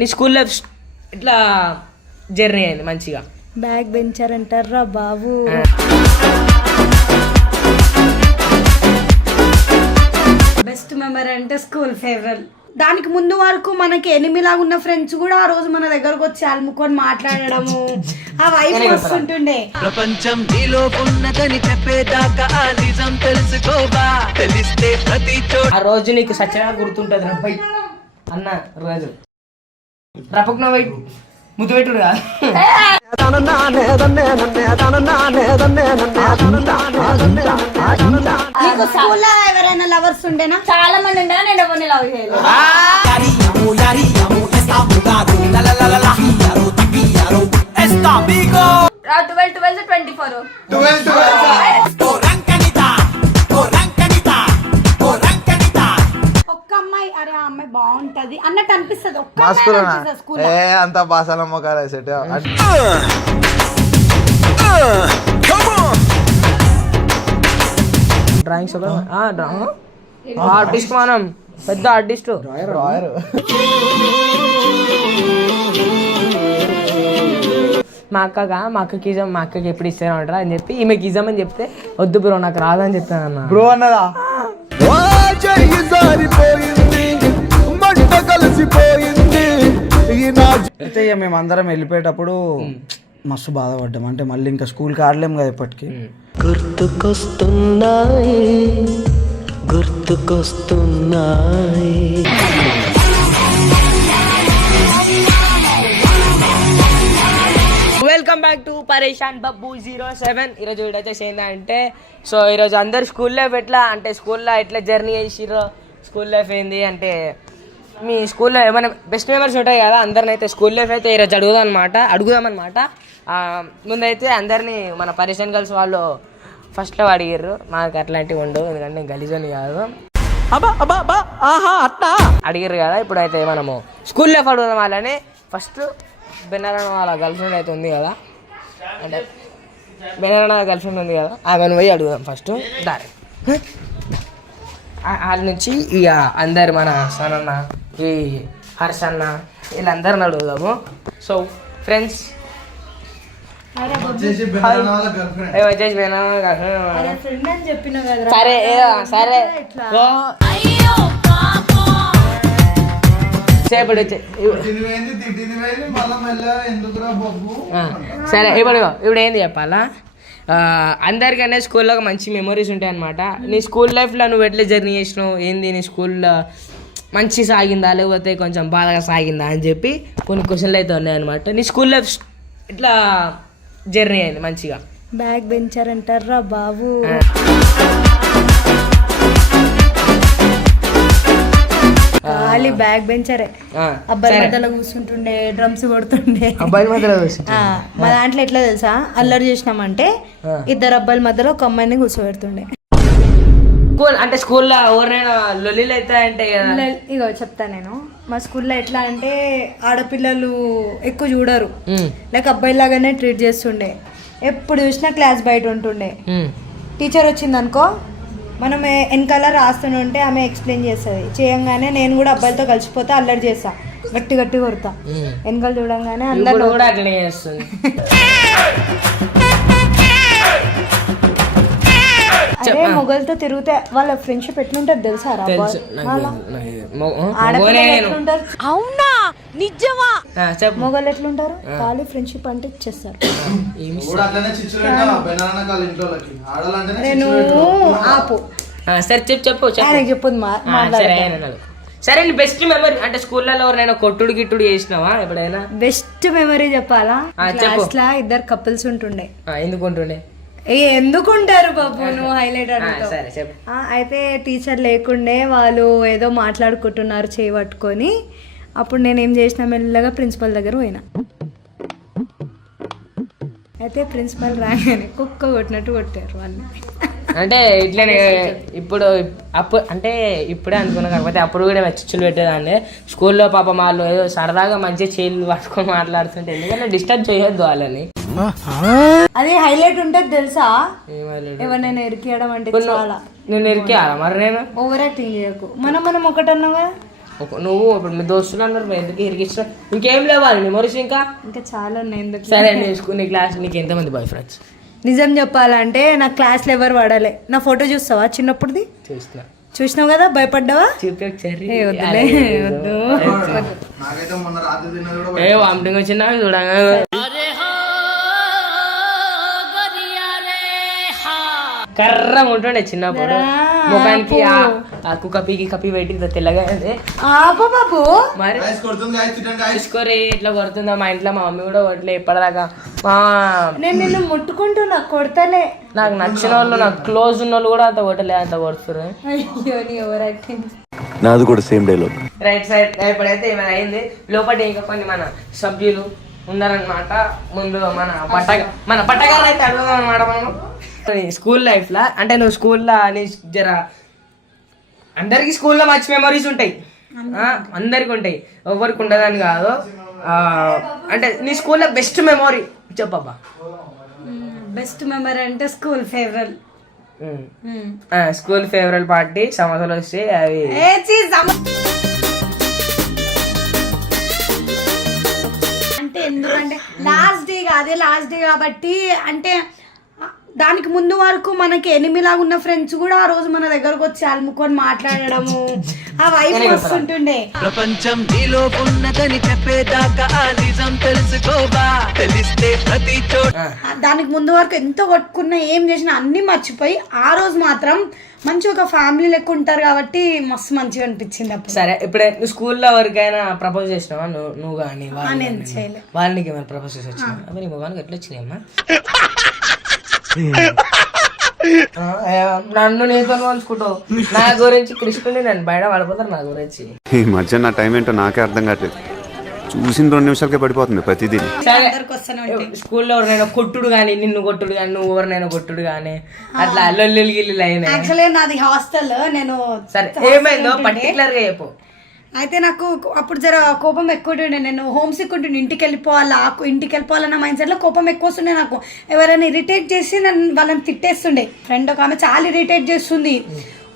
నీ school life ఇట్లా journey అయింది మంచిగా? బ్యాక్ బెంచర్ అంటారా బాబు. బెస్ట్ మెమరీ అంటే స్కూల్ ఫేవరెట్. దానికి ముందు వరకు మనకి ఎనిమిలాగా ఉన్న ఫ్రెండ్స్ కూడా ఆ రోజు మన దగ్గరకు వచ్చి అలుముకొని మాట్లాడడము ఆ వైఫ్ వస్తుంటుండే. ప్రపంచం నీలో ఉన్నదని చెప్పేదాకా ఆ నిజం తెలుసుకోవా, తెలిస్తే ప్రతి చోట. ఆ రోజు నీకు సత్యంగా గుర్తుంటది రప్పై అన్న రోజు రపక్ నో వెయిట్ ముద్దు పెట్టుడు కాదు. నీకు స్కూల్లో ఎవరైనా లవర్స్ ఉండేనా? చాలా మంది ఉండేనా? నేను ఎవరిని లవ్ చేయలేదు. 12 ఒక్క అమ్మాయి, అరే ఆ అమ్మాయి బాగుంటది అన్నట్టు అనిపిస్తుంది. ఒక్క స్కూల్ అంత బాసాల మొక్కలు సెట్ డ్రాయింగ్స్ ఆర్టిస్ట్ మనం పెద్ద ఆర్టిస్ట్. మా అక్కకి ఇజం, మా అక్కకి ఎప్పుడు ఇస్తానంటారా అని చెప్పి ఈమెకి ఇజం అని చెప్తే వద్దు బ్రో నాకు రాదని చెప్తాను అన్న. బ్రో అన్నదా అయితే ఇక మేమందరం వెళ్ళిపోయేటప్పుడు మస్తు బాధపడ్డాం. అంటే మళ్ళీ ఇంకా స్కూల్కి ఆడలేము కదా ఇప్పటికి. గుర్తుకొస్తున్నాయి. వెల్కమ్ బ్యాక్ టు పరేషాన్ బబ్బు 07. ఈరోజు వీడియో వచ్చేసి ఏంటంటే, సో ఈరోజు అందరు స్కూల్ లైఫ్ ఎట్లా అంటే స్కూల్లో ఎట్లా జర్నీ చేసిర్రో, స్కూల్ లైఫ్ ఏంది అంటే మీ స్కూల్లో ఏమైనా బెస్ట్ మెమరీస్ ఉంటాయి కదా అందరిని. అయితే స్కూల్ లైఫ్ అయితే ఈరోజు అడుగుదామన్నమాట. ముందైతే అందరినీ మన పరేషాన్ గర్ల్స్ వాళ్ళు ఫస్ట్లో అడిగారు. మాకు అట్లాంటివి ఉండవు, ఎందుకంటే గలీజని కాదు అడిగారు కదా. ఇప్పుడు అయితే మనము స్కూల్ లైఫ్ అడుగుదాం వాళ్ళని. ఫస్ట్ బెన్నరణ వాళ్ళ గర్ల్ ఫ్రెండ్ అయితే ఉంది కదా, అంటే బెన్నరణ గర్ల్ ఫ్రెండ్ ఉంది కదా, ఆమెను పోయి అడుగుదాం ఫస్ట్. దారి వాళ్ళ నుంచి ఇక అందరు మన సనన్న, ఈ హర్షన్న, వీళ్ళందరిని అడుగుదాము. సో ఫ్రెండ్స్ వచ్చేసి బెన్నరణ వాళ్ళ గర్ల్ ఫ్రెండ్. సరే సరే సరే ఇప్పుడు ఏంది చెప్పాలా, అందరికన్నా స్కూల్లో మంచి మెమరీస్ ఉంటాయి అనమాట. నీ స్కూల్ లైఫ్లో నువ్వు ఎట్లా జర్నీ చేసినావు, ఏంది నీ స్కూల్లో మంచి సాగిందా లేకపోతే కొంచెం బాధగా సాగిందా అని చెప్పి కొన్ని క్వశ్చన్లు అయితే ఉన్నాయన్నమాట. నీ స్కూల్ లైఫ్ ఇట్లా జర్నీ అయింది మంచిగా? బ్యాక్ బెంచర్ అంటారా బాబు. ఖాళీ బ్యాక్ బెంచరే. అబ్బాయి మధ్యలో కూర్చుంటుండే, డ్రమ్స్ కొడుతుండే. అబ్బాయి మధ్యలో మా దాంట్లో ఎట్లా తెలుసా, అల్లరి చేసినామంటే 2 అబ్బాయిల మధ్యలో ఒక అమ్మాయిని కూర్చోబెడుతుండే. అంటే స్కూల్లో ఎవరైనా లొల్లీలు అవుతాయంటే ఇగో చెప్తా నేను. మా స్కూల్లో ఎట్లా అంటే ఆడపిల్లలు ఎక్కువ చూడరు, లైక్ అబ్బాయి లాగానే ట్రీట్ చేస్తుండే. ఎప్పుడు చూసినా క్లాస్ బయట ఉంటుండే. టీచర్ వచ్చింది అనుకో, మనం వెనకాల రాస్తుంటే ఆమె ఎక్స్ప్లెయిన్ చేస్తుంది. చేయంగానే నేను కూడా అబ్బాయిలతో కలిసిపోతా, అల్లరి చేస్తా, గట్టి గట్టి కొడతా. వెనకాల చూడంగానే అందరూ కూడా అట్లనే చేస్తుంది. అదే మొగలతో తిరిగితే వాళ్ళ ఫ్రెండ్షిప్ ఎట్లుంటది తెలుసా? అవునా నిజమా? మొగలు ఎట్లుంటారు, ఖాళీ ఫ్రెండ్షిప్ అంటే ఇచ్చేస్తారు. నేను ఆపు సరే చెప్పు చెప్పు. సరే నీ బెస్ట్ మెమరీ అంటే స్కూల్లో ఎవరైనా కొట్టుడు గిట్టుడు చేసినావా ఎప్పుడైనా? బెస్ట్ మెమరీ చెప్పాలా? క్లాస్ లా 2 కపుల్స్ ఉంటుండే. ఎందుకు ఉంటుండే? ఎందుకుంటారు బాబు, నువ్వు హైలైట్ అడుగుతావు. అయితే టీచర్ లేకుండే, వాళ్ళు ఏదో మాట్లాడుకుంటున్నారు చేయి పట్టుకొని. అప్పుడు నేను ఏం చేసిన, మెల్లగా ప్రిన్సిపల్ దగ్గర పోయినా. అయితే ప్రిన్సిపల్ రాగానే కుక్క కొట్టినట్టు కొట్టారు వాళ్ళు. అంటే ఇట్లనే ఇప్పుడు అప్పుడు అంటే ఇప్పుడే అనుకున్నా, కాకపోతే అప్పుడు కూడా చిచ్చులు పెట్టేదాన్ని స్కూల్లో. పాపం వాళ్ళు ఏదో సరదాగా మంచిగా చేతులు పట్టుకొని మాట్లాడుతుంటే ఎందుకంటే డిస్టర్బ్ చేయొద్దు వాళ్ళని. అది హైలైట్ ఉంటది తెలుసా, ఎవరినైనా ఎరికేయడం అంటే చాలా. నేను ఎరికేయాలా మరి? నేను ఓవర్ యాక్టింగ్ చేయకు. మనం ఒకటన్నావా, నువ్వు ఇప్పుడు మీ దోస్తులు అన్నారు మీరు ఎందుకు ఇరిగిస్తా ఇంకేం లేవాలి మెమరీస్ ఇంకా చాలా ఉన్నాయి ఎందుకు. సరే నీ క్లాస్ నీకు ఎంతమంది బాయ్ ఫ్రెండ్స్? నిజం చెప్పాలంటే నా క్లాస్లో ఎవరు పడాలి. నా ఫోటో చూస్తావా చిన్నప్పుడుది? చూస్తున్నా. చూసినావు కదా, భయపడ్డావా? చూపి ఒకసారి. వద్దులే, వద్దు. నాకైతే మొన్న రాత్రి తిన్నది కూడా ఏ వామిటింగ్ వచ్చిందా చూడగా కర్రం ఉంటుండే చిన్నప్పుడు ముఖానికి ఆ కుక్క పీకి కప్పి పెట్టి తెల్లగా బాబు మరి రైస్ కొడుతుంది guys, చూడండి guys. తీసుకోరి ఇట్లా కొడుతుందా మా ఇంట్లో మా మమ్మీ కూడా కొట్టలే ఇప్పటిదాకా మా నేను నిన్ను ముట్టుకుంటున్నా, కొడతలే. నాకు నచ్చిన వాళ్ళు నాకు క్లోజ్ ఉన్న వాళ్ళు కూడా అంత కొట్టలే అంత కొడుతురు. అయ్యో నీ ఓవర్ యాక్టింగ్. నాది కూడా సేమ్ డైలాగ్. రైట్ సైడ్ ఇప్పుడైతే ఏమైనా అయింది లోపల ఇంకా కొన్ని మన సభ్యులు ఉన్నారనమాట. ముందు మన పట్టగారు అయితే అడుగుదాం అనమాట. మనం స్కూల్ లైఫ్లో అంటే నువ్వు స్కూల్లో నీ జర అందరికి స్కూల్లో మంచి మెమరీస్ ఉంటాయి, అందరికి ఉంటాయి, ఎవరికి ఉండదని కాదు. అంటే నీ స్కూల్లో బెస్ట్ మెమరీ చెప్పబ్బా. బెస్ట్ మెమరీ అంటే school favourite. School favourite party సమస్యలు వస్తే అవి అంటే ఎందుకంటే లాస్ట్ డే కాదే, లాస్ట్ డే కాబట్టి అంటే దానికి ముందు వరకు మనకి ఎనిమిలాగా ఉన్న ఫ్రెండ్స్ కూడా ఆ రోజు మన దగ్గరకు వచ్చి అలుముకొని మాట్లాడడము ఆ వైఫ్ వస్తుంటుండే. ప్రపంచం నీలో ఉన్నదని చెప్పేదాకా ఆ నిజం తెలుసుకోవా, తెలిస్తే ప్రతి చోట. దానికి ముందు వరకు ఎంత కొట్టుకున్నా ఏం చేసినా అన్ని మర్చిపోయి ఆ రోజు మాత్రం మంచి ఒక ఫ్యామిలీ లెక్క ఉంటారు కాబట్టి మస్తు మంచిగా అనిపించింది అప్పుడు. సరే ఇప్పుడే నువ్వు స్కూల్లో ఎవరికైనా ప్రపోజ్ చేసినావా? నువ్వు కానీ నేను చేయలే. వాళ్ళు నీకు ఏమైనా ప్రపోజ్ చేసి వచ్చినా? నీ మొగానికి ఎట్లా వచ్చినాయమ్మా? నన్ను నీతో పోల్చుకుంటావు. నా గురించి కృష్ణుని నన్ను బయట పడిపోతారు నా గురించి. ఈ మధ్య నా టైం ఏంటో నాకే అర్థం కావట్లేదు. చూసిన 2 నిమిషాలకే పడిపోతుంది ప్రతిదీ. స్కూల్లో ఎవరినైనా కొట్టుడు కానీ నిన్ను కొట్టుడు కానీ నువ్వు ఎవరినైనా కొట్టుడు కానీ అట్లా లొల్లిలు గిల్లు అయినాయి? యాక్చువల్లీ నాది హాస్టల్. నేను సరే ఏమైందో పర్టికులర్ గా చెప్పు. అయితే నాకు అప్పుడు జర కోపం ఎక్కువ ఉంటుండే. నేను హోమ్ సిక్ ఉంటుండే, ఇంటికి వెళ్ళిపోవాలన్న మైండ్ సెట్లో కోపం ఎక్కువ వస్తుండే నాకు. ఎవరైనా ఇరిటేట్ చేసి నన్ను వాళ్ళని తిట్టేస్తుండే. ఫ్రెండ్ ఒక ఆమె చాలా ఇరిటేట్ చేస్తుంది,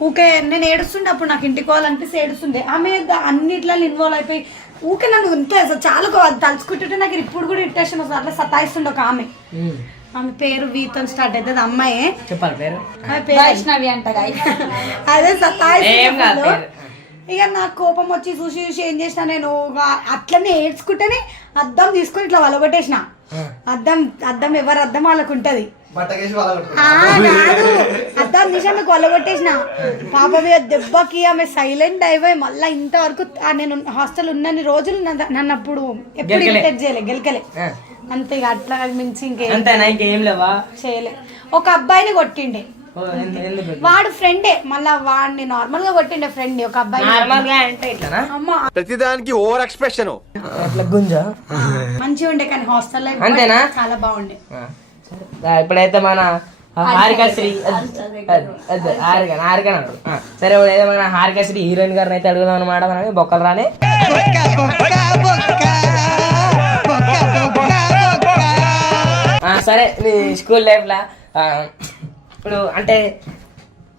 ఊకే నేను ఏడుస్తుండే. అప్పుడు నాకు ఇంటికి పోవాలనిపిస్తే ఏడుస్తుండే. ఆమె అన్నిట్లో ఇన్వాల్వ్ అయిపోయి ఊకే నన్ను ఇంత చాలా తలుచుకుంటుంటే నాకు ఇప్పుడు కూడా ఇరిటేషన్ వస్తుంది. అట్లా సతాయిస్తుండే ఒక ఆమె. ఆమె పేరు వీతో స్టార్ట్ అవుతుంది, అమ్మాయి. చెప్పాలి పేరు? ఆమె పేరు వైష్ణవి అంట. అదే సతాయిస్తుంది. ఇక నాకు కోపం వచ్చి చూసి ఏం చేసిన, నేను అట్లనే ఏడ్చుకుంటేనే అద్దం తీసుకొని ఇట్లా వలగొట్టేసిన. అద్దం ఎవరు అద్దం వాళ్ళకు ఉంటది. అద్దం తీసి నాకు వలగొట్టేసిన. పాప మీద దెబ్బకి ఆమె సైలెంట్ అయిపోయి మళ్ళీ ఇంతవరకు నేను హాస్టల్ ఉన్నన్ని రోజులు నన్ను అప్పుడు ఎప్పుడు ఇరిటేట్ చేయలే, గెలకలే అంతే. ఇక అట్లా మించి ఇంకేం లేవా చేయలే. ఒక అబ్బాయిని కొట్టిండే, వాడు ఫ్రెండే, మళ్ళా వాడిని నార్మల్ గా కొట్టిండే ఫ్రెండ్. ఒక అబ్బాయి ప్రతిదానికి ఓవర్ ఎక్స్ప్రెషన్ గుంజా మంచిగా ఉండే, కానీ హాస్టల్ లైఫ్ అంతేనా చాలా బాగుండే. ఇప్పుడైతే మన హారికశ్రీ హారిక సరే ఇప్పుడైతే మన హారికశ్రీ హీరోయిన్ గారిని అయితే అడుగుదాం అనమాట. మనకి బొక్కలు రాని సరే నీ స్కూల్ లైఫ్ లా ఇప్పుడు అంటే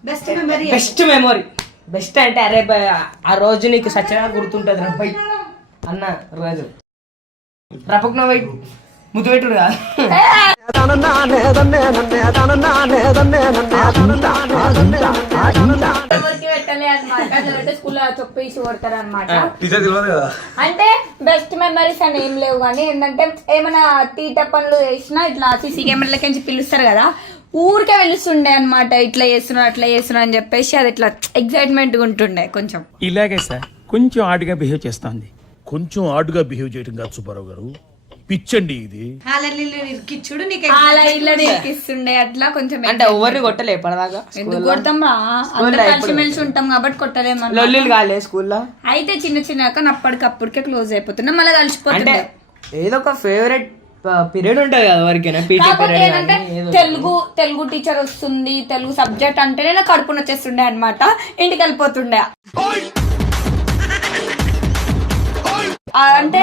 బెస్ట్ మెమరీ బెస్ట్ అంటే అరే ఆ రోజు నీకు సత్యంగా గుర్తుంటుంది రప్పై అన్న రోజు రపక్ నవ్వు ముద్దు పెట్టుడు కాదు. అంటే బెస్ట్ మెమరీస్ అని ఏం లేవు కానీ ఏంటంటే ఏమైనా తీట పనులు చేసినా ఇట్లా సీసీ కెమెరాలకి పిలుస్తారు కదా, ఊరికే వెలుస్తుండే అనమాట. ఇట్లా చేస్తున్నారు అట్లా చేస్తున్నారు అని చెప్పేసి అది ఇట్లా ఎక్సైట్మెంట్ గా ఉంటుండే కొంచెం. ఇలాగే సార్ కొంచెం ఆడుగా బిహేవ్ చేస్తుంది. కొంచెం ఆడుగా బిహేవ్ చేయడం కాదు సుబ్బారావు గారు, పిచ్చండి ఇది. అలా ఇల్లు ఇరికిస్తుండే అట్లా కొంచెం. అంటే ఎవరిని కొట్టలే ఇప్పటిదాకా? ఎందుకు కొడతాం రా, అందరూ కలిసిమెలిసి ఉంటాం కాబట్టి కొట్టలేము. లొల్లిలు కాలే స్కూల్లో? అయితే చిన్న చిన్నగా అప్పటికప్పుడికే క్లోజ్ అయిపోతున్నాం, మళ్ళీ కలిసిపోతుండే. ఏదో ఒక ఫేవరెట్ పీరియడ్ ఉంటది కదా ఎవరికైనా, పీటీ పీరియడ్. తెలుగు టీచర్ వస్తుంది, తెలుగు సబ్జెక్ట్ అంటేనే నాకు కడుపున వచ్చేస్తుండే అనమాట, ఇంటికి వెళ్ళిపోతుండే. అంటే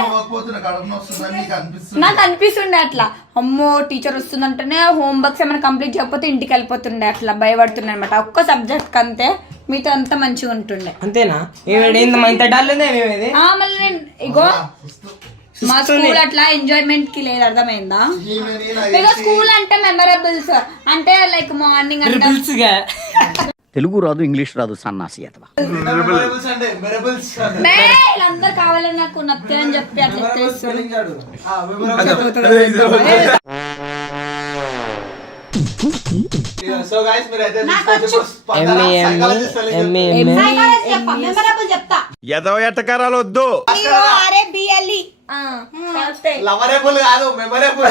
నాకు అనిపిస్తుండే అట్లా, అమ్మో టీచర్ వస్తుందంటేనే హోంవర్క్స్ ఏమైనా కంప్లీట్ చేయకపోతే ఇంటికి వెళ్ళిపోతుండే, అట్లా భయపడుతుండే అనమాట. ఒక్క సబ్జెక్ట్ అంతే మీతో అంతా మంచిగా ఉంటుండే. అంతేనా? ఇంత డల్ ఉంది ఏమేది? మళ్ళీ నేను ఇగో మా స్కూల్ అట్లా ఎంజాయ్మెంట్ కి లేదు, అర్థమైందా? స్కూల్ అంటే మెమరబుల్స్ అంటే లైక్ మార్నింగ్ అంటే తెలుగు రాదు, ఇంగ్లీష్ రాదు, సన్నాసి అతవా. వీళ్ళందరూ కావాలని నాకు నచ్చని చెప్పి అట్లా చేస్తారు. సో గైస్ మీరైతే ఎదవ ఎట్టకారాలు వద్దు. లవరేబుల్ కాదు, మెమరబుల్.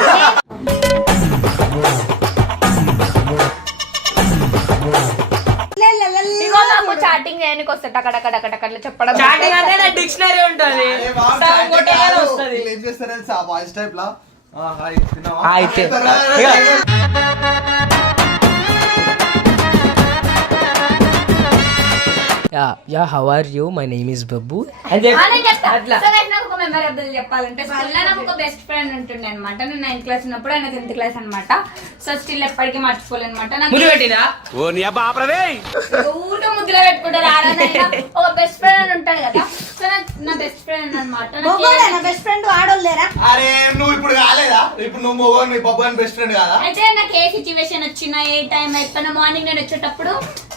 చాటింగ్ చేయడానికి వస్తాడు అక్కడ చెప్పడం. చాటింగ్ అంటే డిక్షనరీ ఉంటుంది. ఏం చేస్తారు తెలుసా వాయిస్ టైప్ లా అయితే yeah how are you, my name is Babbu అట్లా. నాకు ఒక మెమరబుల్ చెప్పాలంటే స్కూల్లో నాకు ఒక బెస్ట్ ఫ్రెండ్ ఉంటుండే అనమాట. నేను 9th క్లాస్ ఉన్నప్పుడు ఆయన 10th క్లాస్ అనమాట. సో స్టిల్ ఎప్పటికీ మర్చిపోలేనమాట. ఊట ముద్దులో పెట్టుకుంటారు ఆడనైనా ఒక బెస్ట్ ఫ్రెండ్ అని ఉంటాడు కదా. సో నా బెస్ట్ ఫ్రెండ్ అనమాట. బెస్ట్ ఫ్రెండ్ ఆడోళ్ళేరా? అరే నువ్వు ఇప్పుడు కాలేదా? ఇప్పుడు నువ్వు మొగోని మీ బబ్బు అని బెస్ట్ ఫ్రెండ్ కాదా? అయితే నాకు ఏ సిచ్యువేషన్ వచ్చినా ఏ టైం అయిపోయినా మార్నింగ్ నేను వచ్చేటప్పుడు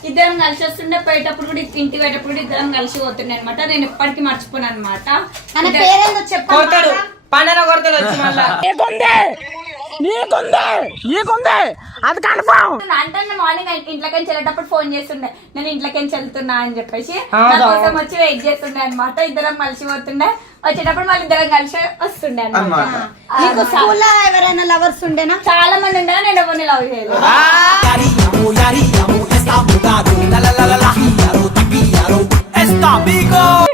ఇద్దరం కలిసి వస్తుండే, పోయేటప్పుడు కూడా ఇంటికి పోయేటప్పుడు కూడా ఇద్దరం కలిసి పోతుండే అనమాట. నేను ఎప్పటికీ మర్చిపోను అనమాట. కొడతాడు పండన కొడతాడు వచ్చి మళ్ళా అంటే మార్నింగ్ ఇంట్లోకి వెళ్ళేటప్పుడు ఫోన్ చేస్తుండే, నేను ఇంట్లోకి వెళ్తున్నా అని చెప్పేసి నా కోసం వచ్చి వెయిట్ చేస్తుండే అనమాట. ఇద్దరం కలిసి పోతుండే, వచ్చేటప్పుడు మళ్ళీ ఇద్దరం కలిసి వస్తుండే అనమాట. ఎవరైనా లవర్స్ ఉండేనా? చాలా మంది ఉండే, నేను ఎవరిని లవ్ చేయలేదు.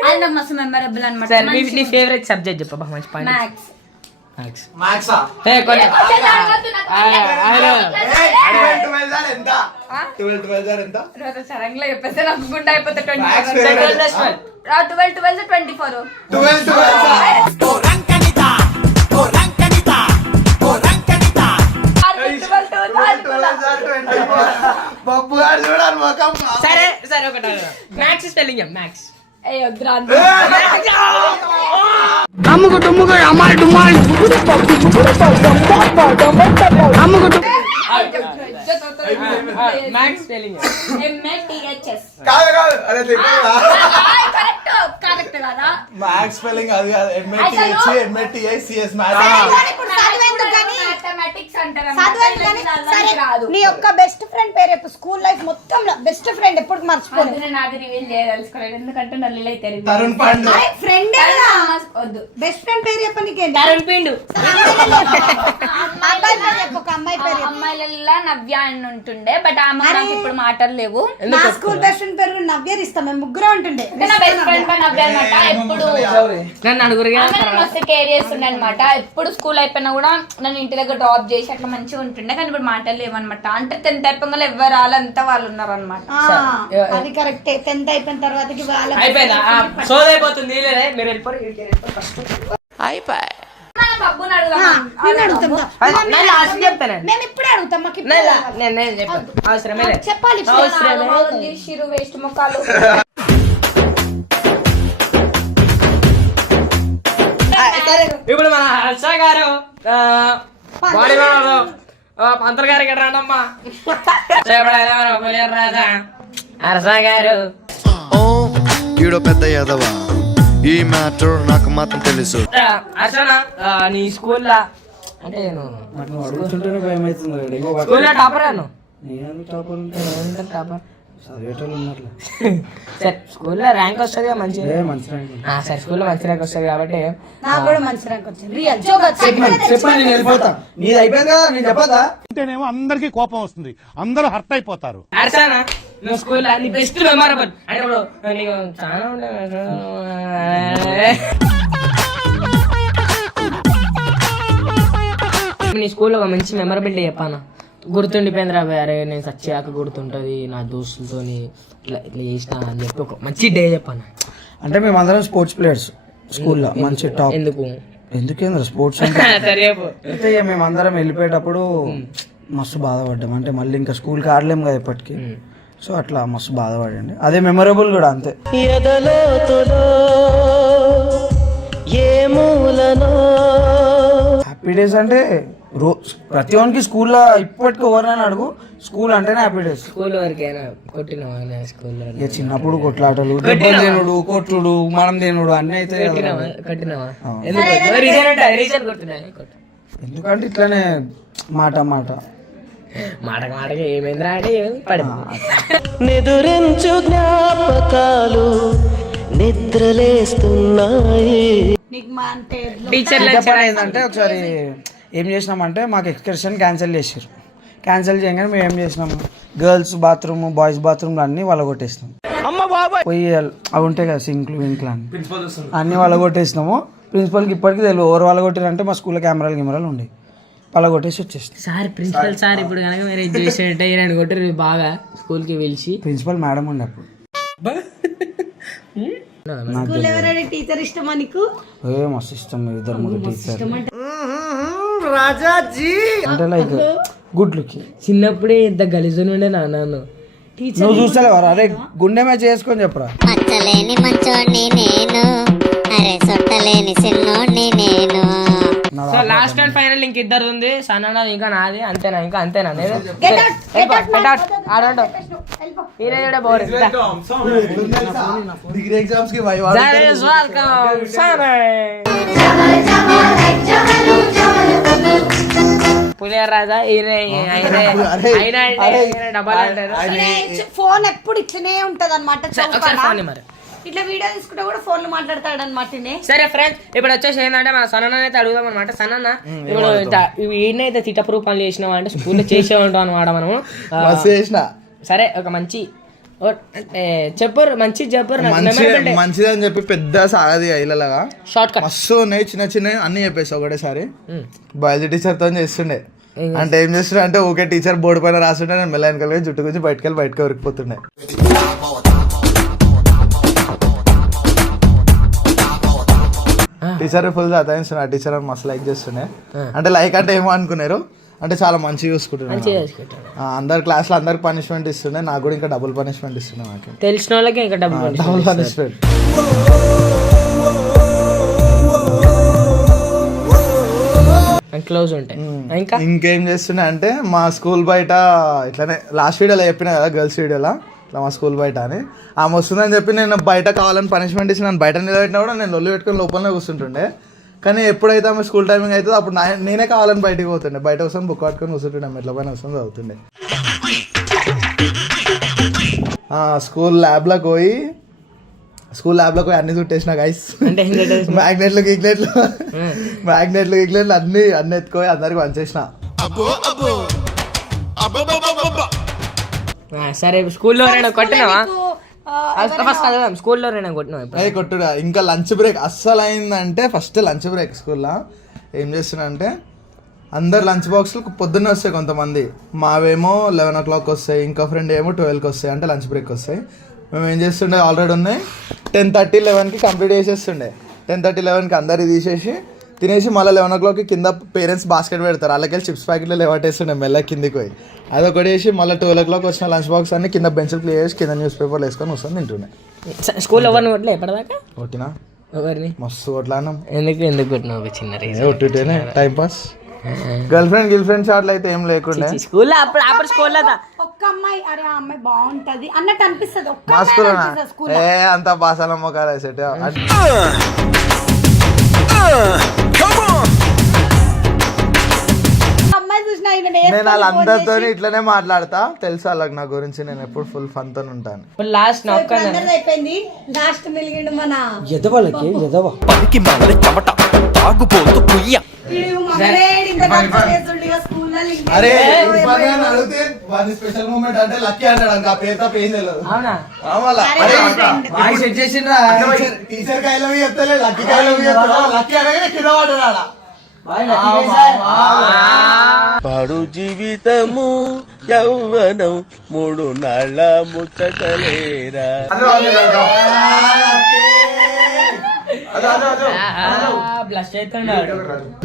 అండ్ మస్తు మెమరబుల్ అనమాట. నీ ఫేవరెట్ సబ్జెక్ట్ చెప్పబ్బా, మంచి పాయింట్. మ్యాథ్స్. మ్యాథ్సా? ఏ కొన్ని 12 ఎంత? సరంగా చెప్పేస్తే నాకు గుండె అయిపోతే 24. 12 బబ్బు గారు చూడాలి మొఖం. సరే సరే ఒకటి maths spelling maths. Maths spelling correct కదా? మ్యాథ్స్ స్పెల్లింగ్ అది కాదు, MATHS మ్యాథ్స్. నీ యొక్క బెస్ట్ ఫ్రెండ్ పేరు చెప్పు. స్కూల్ లైఫ్ మొత్తంలో బెస్ట్ ఫ్రెండ్ ఎప్పుడు మర్చిపోలేదు. నాది రివీల్ చేయదలుచుకోలేదు ఎందుకంటే నల్లి అయితే తరుణ్ పండు. ఫ్రెండ్ వద్దు. బెస్ట్ ఫ్రెండ్ పేరు చెప్పు. నీకేంటి తరుణ్ పిండు. అబ్బాయి పేరు చెప్పు. ఒక అమ్మాయి పేరు చెప్పు. అమ్మాయిలలో నవ్య అని ఉంటుండే, బట్ ఆమె నాకు ఇప్పుడు మాటలు లేవు. నా స్కూల్ బెస్ట్ ఫ్రెండ్ పేరు నవ్య ఇస్తాం. మేము ముగ్గురే ఉంటుండే. నా బెస్ట్ ఫ్రెండ్ నవ్య అనమాట. ఎప్పుడు నన్ను అడుగురుగా మస్తు కేర్ చేస్తుండే అనమాట. ఎప్పుడు స్కూల్ అయిపోయినా కూడా నన్ను ఇంటి దగ్గర డ్రాప్ చేసి అట్లా మంచిగా ఉంటుండే. కానీ ఇప్పుడు మాటలు లేవన్నమాట. అంటే 10th అయిపోయిన ఎవరు వాళ్ళంతా వాళ్ళు ఉన్నారు అనమాట. అది కరెక్టే. 10th అయిపోయిన తర్వాతకి వాళ్ళ అయిపోయిందా? సోదైపోతుంది. మీరు వెళ్ళిపోయి బబ్బుని మేము ఇప్పుడే అడుగుతాం. మాకు అవసరమే చెప్పాలి. షిరు వేస్ట్ ముఖాలు. ఇప్పుడు మన హర్ష గారు పంతులు గారు ఇక్కడ రండమ్మా. హర్ష గారు ఈడో పెద్ద యాదవా, ఈ మ్యాటర్ నాకు మాత్రం తెలుసు. హర్షనా నీ స్కూల్లో అంటే అడుగుతుంటేనే భయం అవుతుంది. స్కూల్లో టాపర్ అను. నేను టాపర్ టాపర్ చదివేటోళ్ళు ఉన్నారు. సరే స్కూల్లో ర్యాంక్ వస్తుంది మంచిగా. సరే స్కూల్లో మంచి ర్యాంక్ వస్తుంది కాబట్టి నాకు కూడా మంచి ర్యాంక్ వచ్చింది. చెప్పండి, నేను వెళ్ళిపోతా. నీది అయిపోయింది కదా, నేను చెప్పదా? అంటేనేమో అందరికీ కోపం వస్తుంది, అందరూ హర్ట్ అయిపోతారు. హర్షనా నువ్వు స్కూల్లో నీ బెస్ట్ మెమరబుల్ అంటే ఇప్పుడు నీకు చాలా నీ స్కూల్లో ఒక మంచి మెమరబిలిటీ చెప్పానా? గుర్తుండిపోయింది రా అరే నేను సచ్చాక గుర్తుంటుంది నా దోస్తులతోని ఇట్లా ఇట్లా చేసిన అని చెప్పి ఒక మంచి డే చెప్పాను. అంటే మేమందరం స్పోర్ట్స్ ప్లేయర్స్ స్కూల్లో. మంచి టాప్. ఎందుకేంద్ర స్పోర్ట్స్ అయితే మేమందరం వెళ్ళిపోయేటప్పుడు మస్తు బాధపడ్డాం. అంటే మళ్ళీ ఇంకా స్కూల్కి ఆడలేము కదా ఎప్పటికీ. సో అట్లా మస్తు బాధపడండి, అదే మెమొరబుల్ కూడా అంతే. హ్యాపీ డేస్ అంటే ప్రతి ఒక్కరికి స్కూల్లో ఇప్పటికి ఎవరైనా అడుగు, స్కూల్ అంటేనే హ్యాపీ డేస్. స్కూల్ వరకేనా కొట్టినావా స్కూల్లో? ఇక చిన్నప్పుడు కొట్లాటలు, దెబ్బలు తినుడు, కొట్టుడు, మనం తినుడు అన్నీ అయితే కట్టినావా? ఎందుకంటే ఇట్లానే మాట మాటకి ఏమైందిరా అంటే నిదురించు జ్ఞాపకాలు నిద్రలేస్తున్నాయి. టీచర్ ఏంటంటే ఒకసారి ఏం చేసినామంటే మాకు ఎక్స్కర్షన్ క్యాన్సిల్ చేసారు. క్యాన్సిల్ చేయగానే మేము ఏం చేసినాము, గర్ల్స్ బాత్రూమ్ బాయ్స్ బాత్రూమ్లు అన్నీ వాళ్ళ కొట్టేసినాం. పోయి అవి ఉంటాయి కదా సింక్లు వింక్లు అన్నీ వాళ్ళ కొట్టేసినాము. ప్రిన్సిపల్కి ఇప్పటికీ తెలియదు ఎవరు వాళ్ళ కొట్టారంటే మా స్కూల్లో కెమెరాలు ఉండే వాళ్ళ కొట్టేసి వచ్చేసి. సార్ ప్రిన్సిపల్ సార్ ఇప్పుడు కనుక మీరు చేసేట కొట్టారు బాగా స్కూల్కి పిలిచి. ప్రిన్సిపల్ మేడం ఉండే అప్పుడు. టీచర్ ఇష్టమా నీకు? మస్తు ఇష్టం, ఇద్దరు ముగ్గురు టీచర్ అంటే లైక్ గుడ్ లుక్. చిన్నప్పుడే ఇంత గలీజుని ఉండే నాన్న. నువ్వు చూస్తలేవారా? అరే గుండె మ్యాచ్ చేసుకొని చెప్పరా. మచ్చలేని మంచోడిని నేను, అరే సొట్టలేని సిన్నోడిని నేను. సో లాస్ట్ అండ్ ఫైనల్ ఇంక ఇద్దరు ఉంది, సన్న ఇంకా నాది. అంతేనా? ఇంకా అంతేనా? డిగ్రీ ఎగ్జామ్స్ కి పులియర్ రాజా డబ్బాలు అంటారు. ఫోన్ ఎప్పుడు ఇట్లనే ఉంటది అనమాట. మరి ఇట్లా వీడియో తీసుకుంటే కూడా ఫోన్ లో మాట్లాడతాడు అనమాట. సరే ఫ్రెండ్స్, ఇప్పుడు వచ్చేసి ఏంటంటే మన సన్న అయితే అడుగుదాం అనమాట. సన్న ఇప్పుడు ఈయనైతే తిట్టపు రూపాయలు చేసినావా అంటే స్కూల్లో చేసే ఉంటాం అనమాట మనము. సరే ఒక మంచి చెప్పరు, మంచి చెప్పరు, మంచిదని చెప్పి పెద్ద సాగది ఇళ్ళలాగా షార్ట్ కట్ మస్తు ఉన్నాయి, చిన్న అన్ని చెప్పేసి ఒకటేసారి. బయాలజీ టీచర్ తో చేస్తుండే. అంటే ఏం చేస్తుండే అంటే ఓకే టీచర్ బోర్డు పైన రాస్తుంటే నేను మెల్ల వెనకాల జుట్టు గురించి బయటకు ఉరికిపోతుండే. టీచర్ ఫుల్ చదివిస్తున్నా, టీచర్ అని మస్తు లైక్ చేస్తుండే. అంటే లైక్ అంటే ఏమో అనుకున్నారు అంటే చాలా మంచిగా చూసుకుంటున్నాను. అందరు క్లాస్లో అందరికి పనిష్మెంట్ ఇస్తుండే, నాకు కూడా ఇంకా డబుల్ పనిష్మెంట్ ఇస్తుండే. నాకు తెలిసిన వాళ్ళకి ఇంకా డబుల్ పనిష్మెంట్. క్లోజ్ ఉంటాయి. ఇంకేం చేస్తుండే అంటే మా స్కూల్ బయట ఇట్లానే లాస్ట్ వీడియోలో చెప్పిన కదా గర్ల్స్ వీడియోలో ఇట్లా మా స్కూల్ బయట అని ఆమె వస్తుందని చెప్పి నేను బయట కావాలని పనిష్మెంట్ ఇచ్చి నన్ను బయట నిలబెట్టినా కూడా నేను లొల్లి పెట్టుకుని లోపలనే కూర్చుంటుండే. కానీ ఎప్పుడైతే ఆమె స్కూల్ టైమింగ్ అవుతుందో అప్పుడు నేనే కావాలని బయటకు పోతుండే. బయట వస్తాను బుక్ పట్టుకొని కూర్చుంటుండే, మెట్ల పైన వస్తుంది చదువుతుండే. స్కూల్ ల్యాబ్లోకి పోయి అన్ని చుట్టేసిన గైస్. మ్యాగ్నెట్లు అన్ని ఎత్తుకోయి అందరికి పంచేసిన. సరే స్కూల్లో కొట్టినావా? స్కూల్లో కొట్టుడా. ఇంకా లంచ్ బ్రేక్ అస్సలు అయిందంటే ఫస్ట్ లంచ్ బ్రేక్ స్కూల్లో ఏం చేస్తున్నా అంటే అందరు లంచ్ బాక్స్లు పొద్దున్నే వస్తాయి, కొంతమంది మావేమో 11 o'clock వస్తాయి, ఇంకా ఫ్రెండ్ ఏమో 12కి వస్తాయి, అంటే లంచ్ బ్రేక్ వస్తాయి. మేము ఏం చేస్తుండే ఆల్రెడీ ఉన్నాయి 10:30, 11కి కంప్లీట్ చేసేస్తుండే. 10:30, 11కి అందరు తీసేసి తినేసి మళ్ళీ 11 o'clockకి కింద పేరెంట్స్ బాస్కెట్ పెడతారు, అలాగే చిప్స్ ప్యాకెట్లు లేవట్టేస్తుండే మెల్ల కిందికి పోయి. అదొకటి వేసి మళ్ళీ 12 o'clock వచ్చిన లంచ్ బాక్స్ అన్ని కింద బెంచ్లు క్లియర్ చేసి కింద న్యూస్ పేపర్లు వేసుకొని వస్తుంది తింటుండే. స్కూల్ ఎవరిని కొట్టలే ఎప్పటిదాకా? కొట్టినా ఎవరిని? మస్తు కొట్లాను. ఎందుకు కొట్టినావు? చిన్న కొట్టితేనే టైం పాస్. గర్ల్ ఫ్రెండ్ షాట్లు అయితే ఏం లేకుండా స్కూల్లో అప్పుడు స్కూల్లో ఒక్క అమ్మాయి, అరే ఆ అమ్మాయి బాగుంటది అన్నట్టు అనిపిస్తుంది. మా స్కూల్ అంత బాసాల మొక్కలు వేసేట. నేను వాళ్ళందరితో ఇట్లనే మాట్లాడతా, తెలుసు వాళ్ళకి నా గురించి. నేను ఎప్పుడు ఫుల్ ఫన్ తో ఉంటాను. లాస్ట్ అయిపోయింది, లాస్ట్ మిలిగిండు మన ఎదవలకి ఎదవ అరే అడిగితే స్పెషల్ మూమెంట్ అంటే లక్కీ అంటాడు, ఆ పేరు తప్ప ఏం తెలియదు. టీచర్ కాయలు చెప్తలే లక్కీ కాయలు చెప్తా, లక్కీ అనగానే కింద పడ్డాడు. పాడు జీవితము యౌవనం 3 నాళ్ళ ముచ్చటలేరా.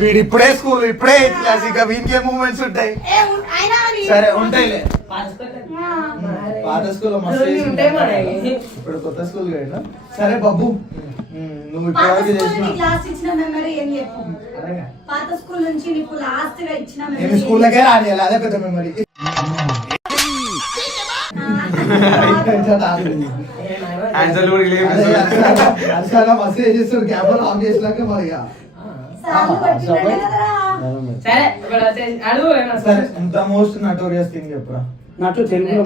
వీడు ఇప్పుడే స్కూల్ ఇప్పుడే క్లాస్, ఇంకా వీనికే మూమెంట్స్ ఉంటాయి. సరే ఉంటాయిలే. పాత స్కూల్లో మస్తు చేసిండు. ఇప్పుడు కొత్త స్కూల్ పోయినా. సరే బాబు నువ్వు ఇప్పటివరకు చేసిన లాస్ట్ ఇచ్చిన మెమరీ ఏం చెప్పు. పాత స్కూల్ నుంచి నీకు లాస్ట్ గా ఇచ్చిన ఏమి స్కూల్కే రానియాలి అదే పెద్ద మెమరీ. మస్తు చేసేస్తాడు క్యాబ్ ఆఫ్ చేసినాక మరి సరే ఇంత మోస్ట్ నటోరియస్ థింగ్ చెప్పురా. నటు తెలుగులో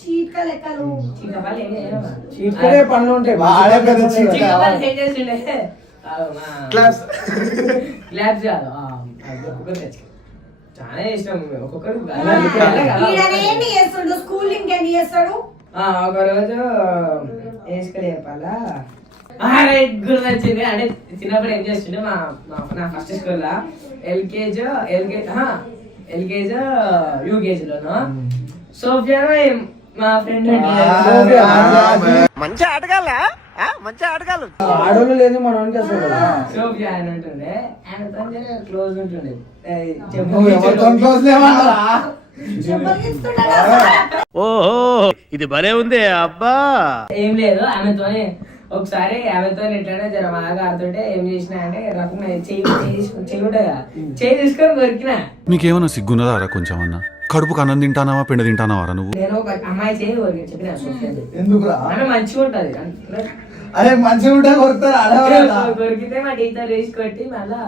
చీట్క లెక్కలు చీట్కడే పనులు ఉంటాయి. వాడే పెద్ద చీట్క. చాలా ఇష్టం ఒక్కొక్కరు ఈయనేంటి చేస్తాడు స్కూల్ ఇంకేంటి చేస్తాడు. ఒక రోజు వేసుకొని చెప్పాలా గుర్తొచ్చింది. అంటే చిన్నప్పుడు ఏం చేస్తుండే నా ఫస్ట్ స్కూల్లో ఎల్కేజీ యూకేజీలోను సోఫియా మా ఫ్రెండ్ మంచి ఆటగాళ్ళ మంచి ఆటగాళ్ళు. ఆడోళ్ళు లేదు మనం చేస్తాం కదా. సోఫియా అని ఉంటుండే, ఆయనతో క్లోజ్ ఉంటుండే. నువ్వు ఎవరితో క్లోజ్ లేవన్నారా? ఓహో ఇది భలే ఉంది అబ్బా. ఏం లేదు ఆమెతో ఒకసారి ఆమెతో ఎట్లనే జర బాగా ఆడుతుంటే ఏం చేసినా అంటే రకంగా చెయ్యి ఉంటుంది కదా, చెయ్యి తీసుకొని కొరికినా. నీకేమన్నా సిగ్గున్నదారా కొంచెం అన్నా? కడుపుకు అన్నం తింటానావా పిండ తింటానావారా నువ్వు? నేను ఒక అమ్మాయి చేయి కొరికి చెప్పిన సోఫియాతో. ఎందుకురా? ఆమె మంచిగా ఉంటది. అరే మంచిగా ఉంటే కొడతారు ఆడవాళ్ళ. కొరికితే మా టీచర్ వేసి కొట్టి మళ్ళా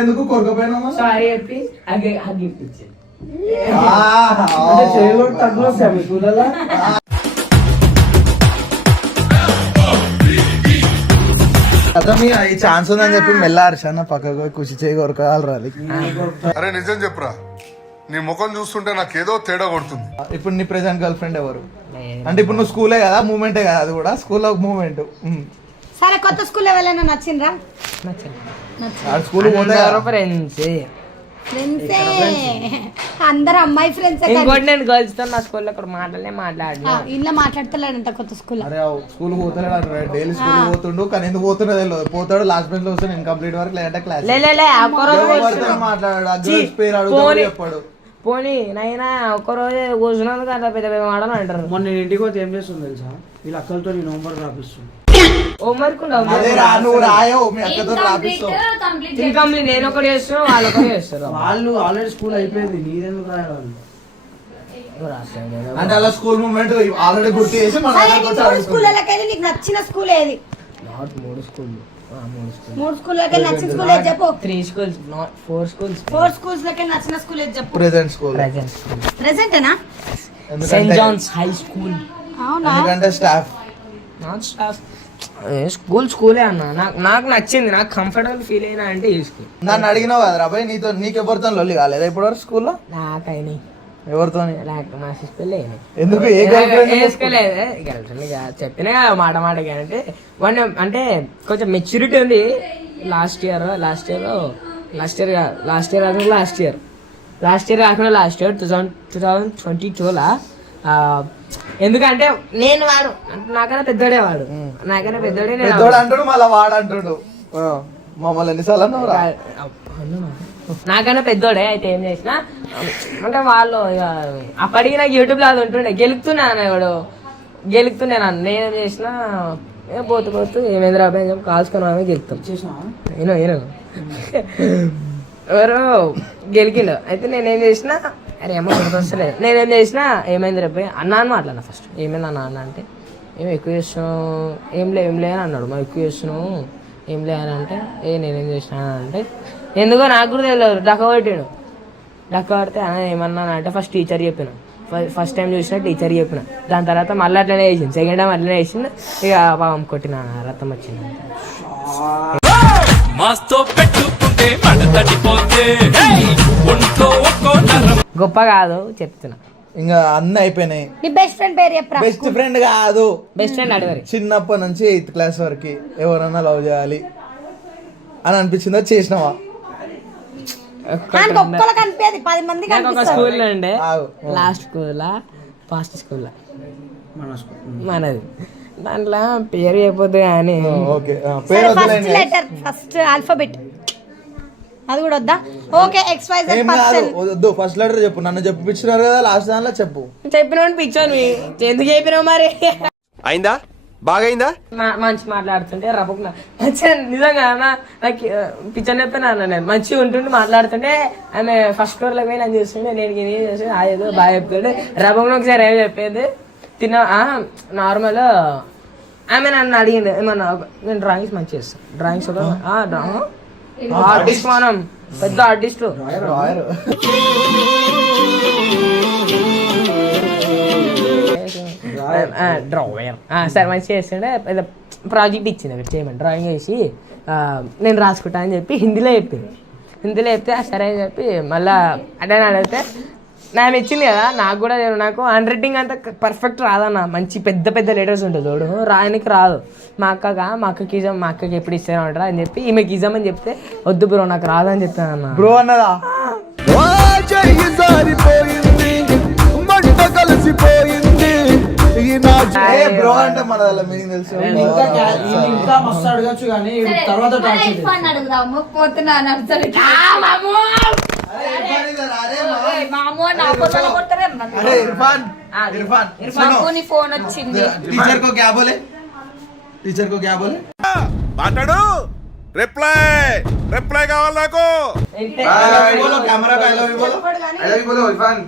ఎందుకు కొరకపోయినా సారీ చెప్పి హగ్ ఇప్పించింది. చేయలో తగ్గులు వస్తాయి మీ స్కూళ్ళలో. ఈ ఛాన్స్ ఉందని చెప్పి మెల్ల హర్షన్న పక్కకు కృషి చేయి కొరకాలి రాలి. అరే నిజం చెప్పురా, నీ ముఖం చూస్తుంటే నాకేదో తేడా కొడుతుంది. ఇప్పుడు నీ ప్రెసెంట్ గర్ల్ ఫ్రెండ్ ఎవరు? అంటే ఇప్పుడు నువ్వు స్కూలే కదా, మూమెంటే కదా, అది కూడా స్కూల్లో మూమెంట్. సరే కొత్త స్కూల్ ఎవరైనా నచ్చిండ్రా? స్కూల్ పోతే ఫ్రెండ్సే అందరు అమ్మాయి ఫ్రెండ్స్. ఇంకోటి నేను గర్ల్స్ తో నా స్కూల్లో అక్కడ మాట్లాడినా ఇంట్లో మాట్లాడతలేడంట కొత్త స్కూల్. అరే స్కూల్ పోతాడు, డైలీ స్కూల్ పోతుండు, కానీ ఎందుకు పోతున్నా తెలియదు. పోతాడు లాస్ట్ బెంచ్ లో వస్తాడు, ఇన్కంప్లీట్ వరకు లేదంటే క్లాస్ మాట్లాడాడు, పేరు అడుగుతాడు చెప్పాడు. పోనీ నైనా ఒక్కరోజు కూర్చున్నందుకు అట్లా పెద్ద పెద్ద మాటలు అంటారు. మొన్న నేను ఇంటికి పోతే ఏం చేస్తుంది తెలుసా? వీళ్ళ అక్కలతో నేను హోంవర్క్ రాపిస్తుంది. హోంవర్క్ నువ్వు రాయవు, మీ అక్కతో రాపిస్తావు. ఇన్కంప్లీట్ నేను ఒకటి చేస్తున్నాను, వాళ్ళు ఒకటి చేస్తారు. వాళ్ళు ఆల్రెడీ స్కూల్ అయిపోయింది, నీదెందుకు రాయాలి? అంటే అలా స్కూల్ మూమెంట్ ఆల్రెడీ గుర్తు చేసి మన స్కూళ్ళకెళ్ళి నీకు నచ్చిన స్కూల్ ఏది? మూడు స్కూళ్ళకి నచ్చిన స్కూల్ ఏది చెప్పు. 3 schools, not 4 schools. 4 schools లకి నచ్చిన స్కూల్ ఏది చెప్పు. Present school. ప్రెసెంటేనా? Saint John's high school. అవునా? ఎందుకంటే స్టాఫ్ నాట్ స్టాఫ్, స్కూలే అన్న. నాకు నచ్చింది, నాకు కంఫర్టబుల్ ఫీల్ అయినా అంటే ఈ స్కూల్. నన్ను అడిగినావు కదా రాబాయ్, నీకెవరితో లొల్లి కాలేదా ఇప్పుడు వరకు స్కూల్లో? నాకైనా ఎవరితో? మా సిస్టర్ ఎందుకు వేసుకోలేదు చెప్పినా మాట అంటే అంటే కొంచెం మెచ్యూరిటీ ఉంది. లాస్ట్ ఇయర్ కాకుండా 2022లో ఎందుకంటే నేను వాడు నాకైనా పెద్దోడే, వాడు నాకైనా పెద్దోడే అంటాడు, మళ్ళీ వాడు అంటాడు. మమ్మల్ని ఎన్నిసార్లు అన్నావురా? నాకైనా పెద్దోడే. అయితే ఏం చేసినా అంటే వాళ్ళు అప్పటికి నాకు యూట్యూబ్ లో అది ఉంటుండే, గెలుకుతున్నాను నేనేం చేసినా పోతూ ఏమైంది రాబాయ్ అని చెప్పి కాల్చుకుని ఆమె గెలుపుతాం. ఎవరో గెలికిండు. అయితే నేనేం చేసినా అరే ఏమో గుర్తొస్తలేదు. నేనేం చేసినా ఏమైంది రాబాయ్ అన్నా అని మాట్లాడినా. ఫస్ట్ ఏమైంది అన్న అంటే ఏం ఎక్కువ చేస్తున్నావు, ఏం లే అని అన్నాడు. మా ఎక్కువ చేస్తున్నావు ఏం లే అని అంటే నేనేం చేసినా అంటే ఎందుకో నాకు కూడా తెలియదు. డక్క కొడితే ఏమన్నా అంటే ఫస్ట్ టీచర్ చెప్పిన, ఫస్ట్ టైం చూసిన టీచర్ చెప్పిన. దాని తర్వాత మళ్ళీ అట్లనే వేసింది, సెకండ్ టైం అట్లనే వేసింది. ఇక పాపం కొట్టిన రక్తం వచ్చింది. గొప్ప కాదు చెప్తున్నా. ఇంకా అన్ని అయిపోయినాయి. నీ బెస్ట్ ఫ్రెండ్ పేరు చెప్పరా? బెస్ట్ ఫ్రెండ్ కాదు, బెస్ట్ ఫ్రెండ్ అడగారు. చిన్నప్పటి నుంచి 8th క్లాస్ వరకు ఎవరన్నా లవ్ చేయాలి అని అనిపించిందా? చేసినావా? ఒక్కళ్ళకి అనిపించేది 10 మందికి నాకు ఒక స్కూల్లో ఉండే, ఆగు. లాస్ట్ స్కూల్లో ఫస్ట్ స్కూల్లో మనది. దాంట్లో పేరు అయిపోద్ది కానీ ఓకే పేరు ఫస్ట్ లెటర్ ఫస్ట్ ఆల్ఫాబెట్ అది కూడా వద్దా? ఓకే XYZ ఏం కాదు పర్సన్. వద్దు, ఫస్ట్ లెటర్ చెప్పు. నన్ను చెప్పించినారు కదా లాస్ట్ దానిలో, చెప్పు. చెప్పినావు పిచ్చాను ఎందుకు చెప్పినావు మరి? అయిందా? బాగైందా? మంచి మాట్లాడుతుంటే రపకున్నా నిజంగా నాకు పిచ్చర్ చెప్పినా నేను మంచిగా ఉంటుండే మాట్లాడుతుంటే ఆమె ఫస్ట్ ఫ్లోర్ లో పోయి నన్ను చూస్తుండే, నేను ఇది చేసి అదేదో బాగా చెప్తుండే. రపకున్నా ఒకసారి ఏం చెప్పేది తిన్నా నార్మల్. ఆమె నన్ను అడిగింది ఏమన్నా, నేను డ్రాయింగ్స్ మంచిగా చేస్తాను, డ్రాయింగ్స్ ఆర్టిస్ట్, మనం పెద్ద ఆర్టిస్టు. డ్రాయర్ సరే మంచిగా చేస్తుండే. పెద్ద ప్రాజెక్ట్ ఇచ్చింది అక్కడ చేయమని, డ్రాయింగ్ వేసి నేను రాసుకుంటా అని చెప్పి హిందీలో చెప్తే సరే అని చెప్పి మళ్ళీ అదే అడిగితే నేను ఇచ్చింది కదా. నాకు కూడా నాకు హ్యాండ్ రైటింగ్ అంతా పర్ఫెక్ట్ రాదన్న, మంచి పెద్ద పెద్ద లెటర్స్ ఉంటుంది చూడు, రాయనికి రాదు. మా అక్కకి ఎప్పుడు ఇస్తాను అంటారా అని చెప్పి ఈమెకి ఇద్దామని చెప్తే వద్దు బ్రో నాకు రాదని చెప్పాను అన్న. బ్రో అన్నదా? బ్రో అంటే మన మీనింగ్ తెలుసు. ఇంకా మస్తు అడగచ్చు కానీ తర్వాత అడుగుదాము పోతున్నా నర్సరీకి. అరే ఇర్ఫాన్, ఫోన్ వచ్చింది. టీచర్ కో క్యా బోలే, టీచర్ కో క్యా బోలే? మాట్లాడు. రిప్లై కావాలి నాకు. కెమెరా ఐ లవ్ యూ బోలో, ఐ లవ్ యూ బోలో ఇర్ఫాన్.